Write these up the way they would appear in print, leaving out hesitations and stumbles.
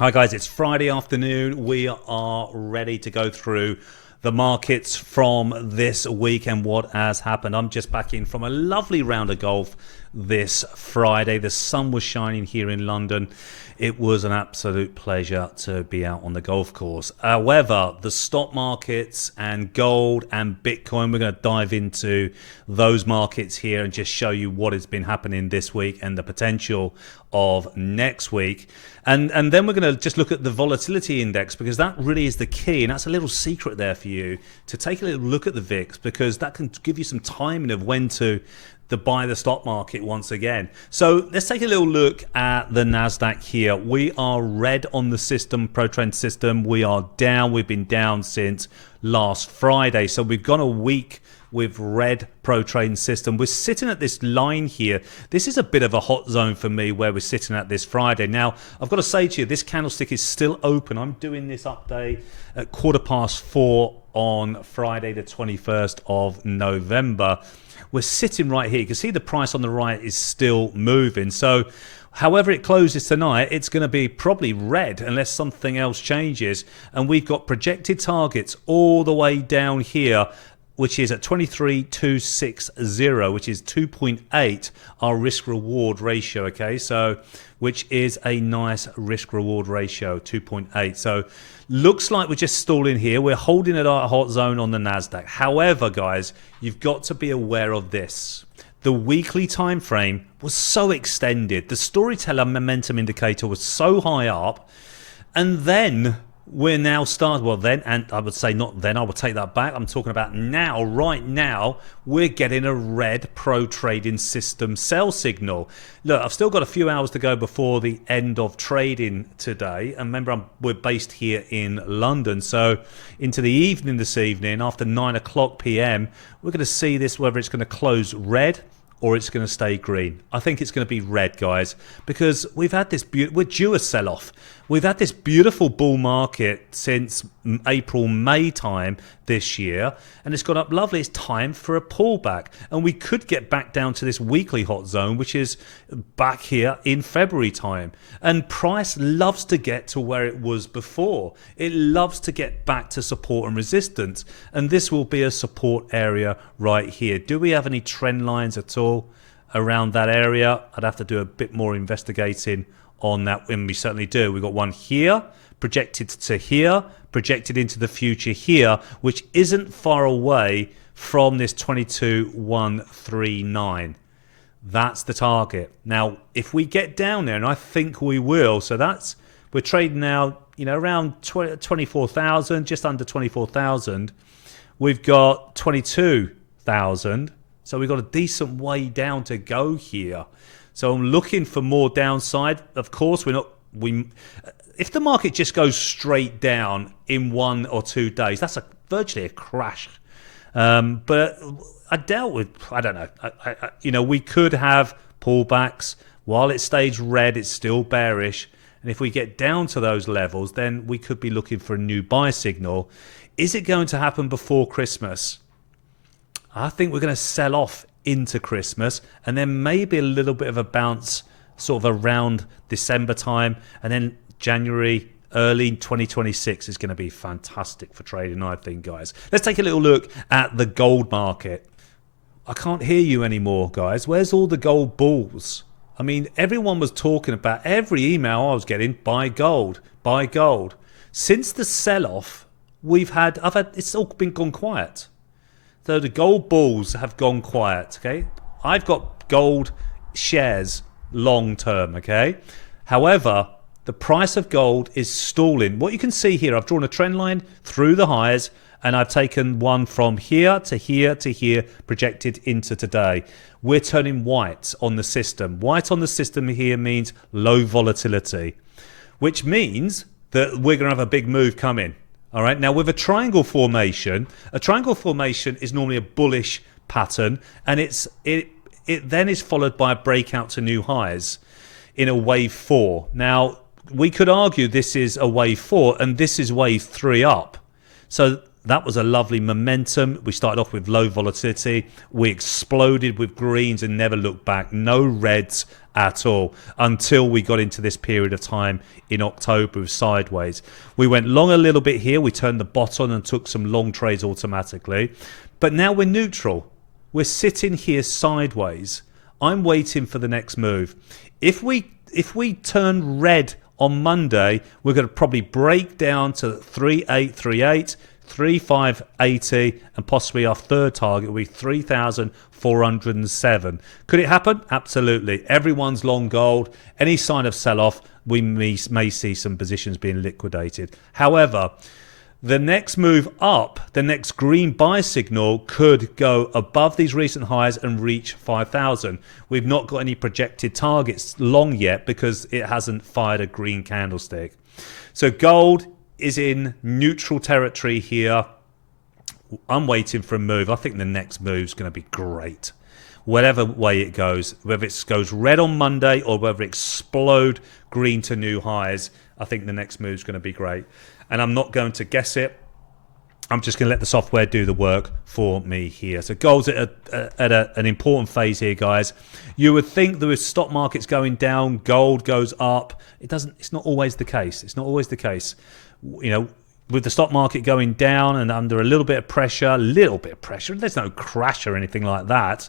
Hi guys, it's Friday afternoon. We are ready to go through the markets from this week and what has happened. I'm just back in from a lovely round of golf this Friday. The sun was shining here in London. It was an absolute pleasure to be out on the golf course. However, the stock markets and gold and Bitcoin, we're going to dive into those markets here and just show you what has been happening this week and the potential of next week. And then we're going to just look at the volatility index, because that really is the key, and that's a little secret there for you to take a little look at the VIX, because that can give you some timing of when to buy the stock market once again. So let's take a little look at the NASDAQ here. We are red on the system, pro trend system. We are down. We've been down since last Friday. So we've gone a week with red pro trade system. We're sitting at this line here. This is a bit of a hot zone for me where we're sitting at this Friday. Now, I've got to say to you, this candlestick is still open. I'm doing this update at 4:15 on Friday, the 21st of November. We're sitting right here. You can see the price on the right is still moving. So however it closes tonight, it's going to be probably red unless something else changes. And we've got projected targets all the way down here, which is at 23,260, which is 2.8, our risk reward ratio. Okay, so which is a nice risk reward ratio, 2.8. So looks like we're just stalling here. We're holding at our hot zone on the NASDAQ. However, guys, you've got to be aware of this. The weekly time frame was so extended. The storyteller momentum indicator was so high up, and then we're now starting, well then, and I would say not then, I would take that back. I'm talking about now, right now, we're getting a red pro trading system sell signal. Look, I've still got a few hours to go before the end of trading today. And remember, we're based here in London. So into the evening this evening, after 9 o'clock p.m., we're going to see this, whether it's going to close red or it's going to stay green. I think it's going to be red, guys, because we've had this we're due a sell-off. We've had this beautiful bull market since April, May time this year, and it's gone up lovely. It's time for a pullback, and we could get back down to this weekly hot zone, which is back here in February time. And price loves to get to where it was before. It loves to get back to support and resistance, and this will be a support area right here. Do we have any trend lines at all around that area? I'd have to do a bit more investigating on that, and we certainly do. We've got one here, projected to here, projected into the future here, which isn't far away from this 22,139. That's the target. Now, if we get down there, and I think we will, so that's, we're trading now, you know, around 24,000, just under 24,000. We've got 22,000, so we've got a decent way down to go here. So I'm looking for more downside. Of course, if the market just goes straight down in 1 or 2 days, that's virtually a crash. But I don't know. We could have pullbacks. While it stays red, it's still bearish. And if we get down to those levels, then we could be looking for a new buy signal. Is it going to happen before Christmas? I think we're going to sell off into Christmas, and then maybe a little bit of a bounce sort of around December time, and then January, early 2026 is going to be fantastic for trading, I think, guys. Let's take a little look at the gold market. I can't hear you anymore, guys. Where's all the gold bulls? I mean, everyone was talking about, every email I was getting, buy gold, buy gold. Since the sell-off, it's all been gone quiet. So the gold bulls have gone quiet, okay? I've got gold shares long term, okay? However, the price of gold is stalling. What you can see here, I've drawn a trend line through the highs, and I've taken one from here to here to here, projected into today. We're turning white on the system. White on the system here means low volatility, which means that we're going to have a big move coming. All right, now with a triangle formation is normally a bullish pattern, and it then is followed by a breakout to new highs in a wave 4. Now, we could argue this is a wave 4 and this is wave 3 up. So that was a lovely momentum. We started off with low volatility. We exploded with greens and never looked back. No reds at all until we got into this period of time in October with sideways. We went long a little bit here. We turned the bot on and took some long trades automatically. But now we're neutral. We're sitting here sideways. I'm waiting for the next move. If we turn red on Monday, we're going to probably break down to 3838, 3580, and possibly our third target will be 3407. Could it happen? Absolutely. Everyone's long gold. Any sign of sell-off, we may see some positions being liquidated. However, the next move up, the next green buy signal could go above these recent highs and reach 5,000. We've not got any projected targets long yet because it hasn't fired a green candlestick. So gold is in neutral territory here. I'm waiting for a move. I think the next move is going to be great. Whatever way it goes, whether it goes red on Monday or whether it explode green to new highs, I think the next move is going to be great. And I'm not going to guess it. I'm just going to let the software do the work for me here. So gold's at an important phase here, guys. You would think that with stock markets going down, gold goes up. It doesn't. It's not always the case. It's not always the case. You know, with the stock market going down and under a little bit of pressure, there's no crash or anything like that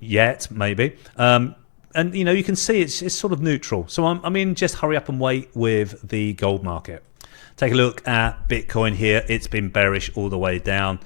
yet, maybe. And you know, you can see it's sort of neutral. So I'm in just hurry up and wait with the gold market. Take a look at Bitcoin here. It's been bearish all the way down.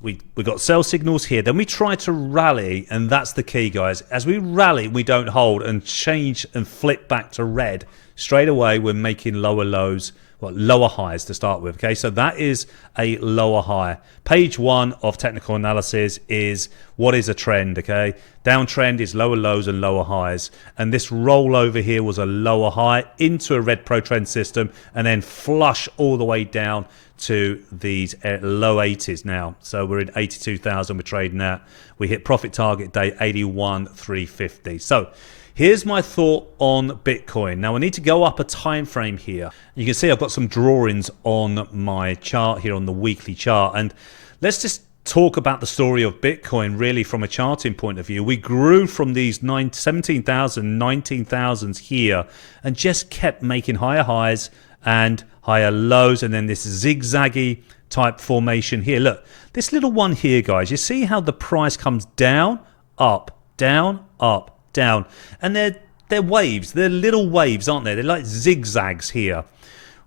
We got sell signals here. Then we try to rally, and that's the key, guys. As we rally, we don't hold and change and flip back to red. Straight away, we're making lower lows, well, lower highs to start with. Okay, so that is a lower high. Page 1 of technical analysis is what is a trend. Okay, downtrend is lower lows and lower highs, and this rollover here was a lower high into a red pro trend system and then flush all the way down to these low 80s now. So we're in 82,000 we're trading at. We hit profit target day 81,350. So here's my thought on Bitcoin. Now I need to go up a time frame here. You can see I've got some drawings on my chart here on the weekly chart, and let's just talk about the story of Bitcoin really from a charting point of view. We grew from these 17,000, 19,000s here and just kept making higher highs and higher lows, and then this zigzaggy type formation here. Look, this little one here, guys, you see how the price comes down, up, down, up, down, and they're waves. They're little waves, aren't they? They're like zigzags here.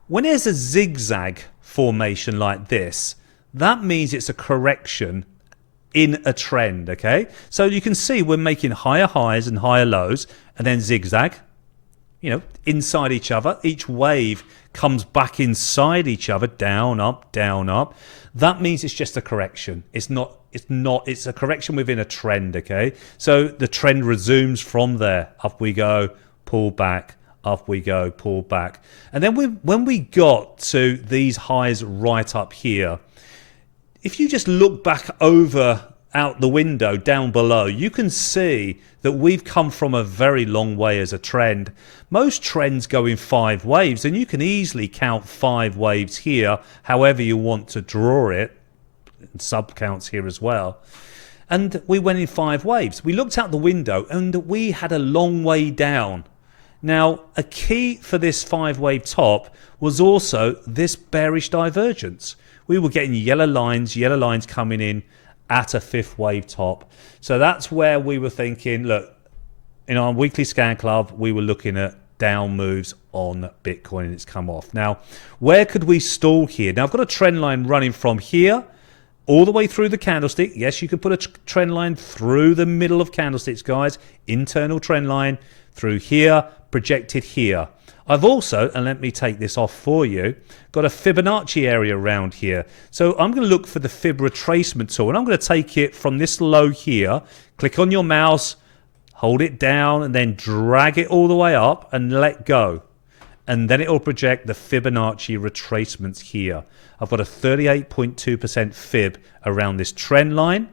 When there's a zigzag formation like this, that means it's a correction in a trend. Okay, so you can see we're making higher highs and higher lows and then zigzag, you know, inside each other. Each wave comes back inside each other, down, up, down, up. That means it's just a correction. It's a correction within a trend. Okay, so the trend resumes from there. Up we go, pull back, up we go, pull back. And then when we got to these highs right up here, if you just look back out the window down below, you can see that we've come from a very long way as a trend. Most trends go in 5 waves, and you can easily count 5 waves here, however you want to draw it, and sub counts here as well. And we went in 5 waves. We looked out the window and we had a long way down. Now, a key for this 5-wave top was also this bearish divergence. We were getting yellow lines coming in at a 5th wave top. So that's where we were thinking, look, in our weekly scan club, we were looking at down moves on Bitcoin, and it's come off. Now, where could we stall here? Now, I've got a trend line running from here all the way through the candlestick. Yes, you can put a trend line through the middle of candlesticks, guys. Internal trend line through here, projected here. I've also, and let me take this off for you, got a Fibonacci area around here. So I'm going to look for the Fib retracement tool, and I'm going to take it from this low here. Click on your mouse, hold it down, and then drag it all the way up and let go. And then it will project the Fibonacci retracements here. I've got a 38.2% Fib around this trend line.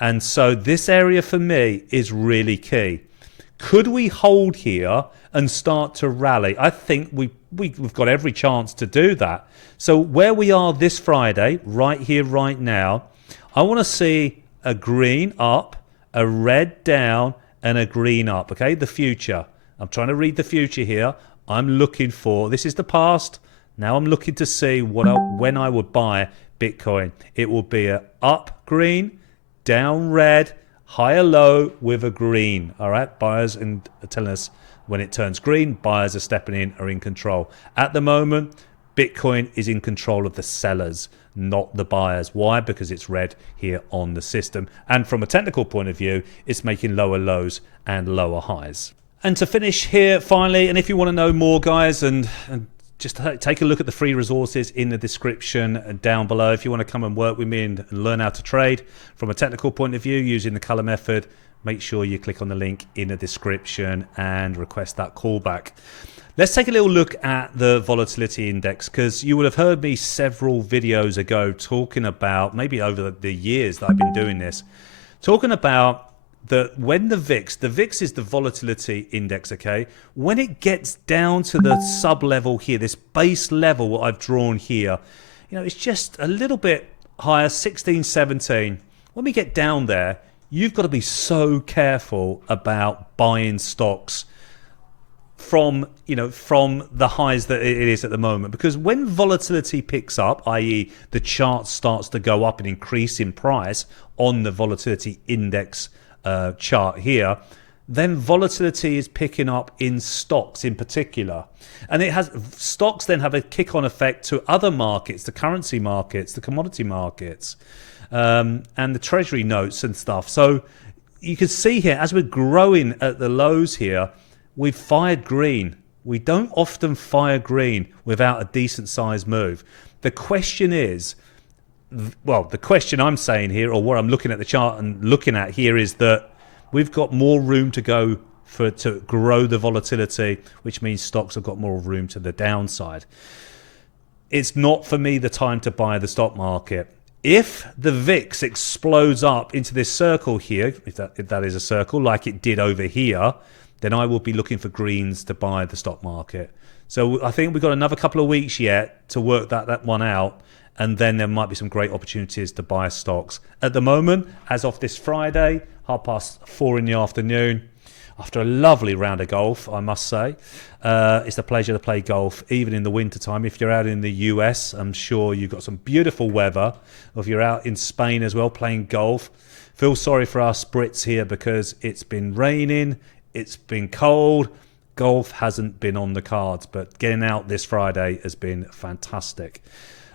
And so this area for me is really key. Could we hold here and start to rally? I think we've got every chance to do that. So where we are this Friday, right here, right now, I want to see a green up, a red down, and a green up, okay? The future. I'm trying to read the future here. I'm looking for, this is the past. Now I'm looking to see when I would buy Bitcoin. It will be a up green, down red, higher low with a green. All right, buyers and telling us when it turns green, buyers are stepping in, are in control. At the moment, Bitcoin is in control of the sellers, not the buyers. Why? Because it's red here on the system. And from a technical point of view, it's making lower lows and lower highs. And to finish here, finally, and if you want to know more, guys, and just take a look at the free resources in the description down below. If you want to come and work with me and learn how to trade from a technical point of view using the color method, make sure you click on the link in the description and request that callback. Let's take a little look at the volatility index, because you would have heard me several videos ago talking about, maybe over the years that I've been doing this, talking about when the VIX is the volatility index, okay? When it gets down to the sub level here, this base level what I've drawn here, you know, it's just a little bit higher, 16, 17. When we get down there, you've got to be so careful about buying stocks from the highs that it is at the moment, because when volatility picks up, i.e. the chart starts to go up and increase in price on the volatility index chart here, then volatility is picking up in stocks in particular, and stocks then have a kick-on effect to other markets, the currency markets, the commodity markets, and the treasury notes and stuff. So you can see here, as we're growing at the lows here, we've fired green. We don't often fire green without a decent sized move. The question is, well, the question I'm saying here, or what I'm looking at the chart and looking at here, is that we've got more room to go to grow the volatility, which means stocks have got more room to the downside. It's not, for me, the time to buy the stock market. If the VIX explodes up into this circle here, if that is a circle, like it did over here, then I will be looking for greens to buy the stock market. So I think we've got another couple of weeks yet to work that one out, and then there might be some great opportunities to buy stocks. At the moment, as of this Friday, 4:30 in the afternoon, after a lovely round of golf, I must say, it's a pleasure to play golf, even in the wintertime. If you're out in the US, I'm sure you've got some beautiful weather. Or if you're out in Spain as well playing golf, feel sorry for us Brits here, because it's been raining, it's been cold, golf hasn't been on the cards, but getting out this Friday has been fantastic.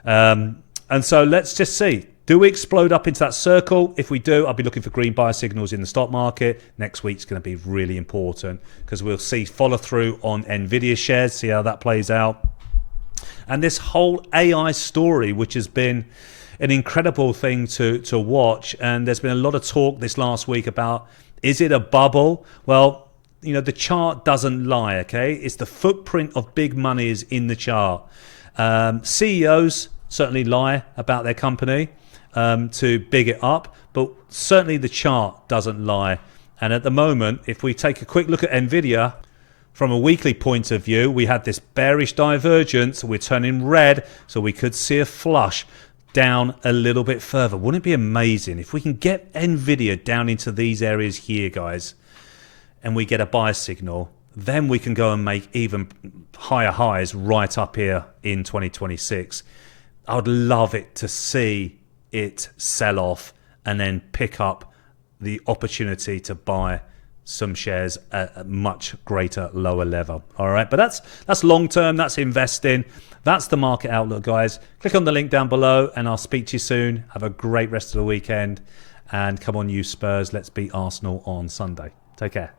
And so let's just see. Do we explode up into that circle? If we do, I'll be looking for green buy signals in the stock market. Next week's going to be really important, because we'll see follow through on Nvidia shares, see how that plays out. And this whole AI story, which has been an incredible thing to watch. And there's been a lot of talk this last week about, is it a bubble? Well, you know, the chart doesn't lie, okay? It's the footprint of big money is in the chart. CEOs certainly lie about their company to big it up, but certainly the chart doesn't lie. And at the moment, if we take a quick look at Nvidia from a weekly point of view, we had this bearish divergence. We're turning red, so we could see a flush down a little bit further. Wouldn't it be amazing if we can get Nvidia down into these areas here, guys, and we get a buy signal? Then we can go and make even higher highs right up here in 2026. I would love it to see it sell off and then pick up the opportunity to buy some shares at a much greater lower level. All right, but that's long term, that's investing, that's the market outlook, guys. Click on the link down below and I'll speak to you soon. Have a great rest of the weekend, and come on you Spurs, let's beat Arsenal on Sunday. Take care.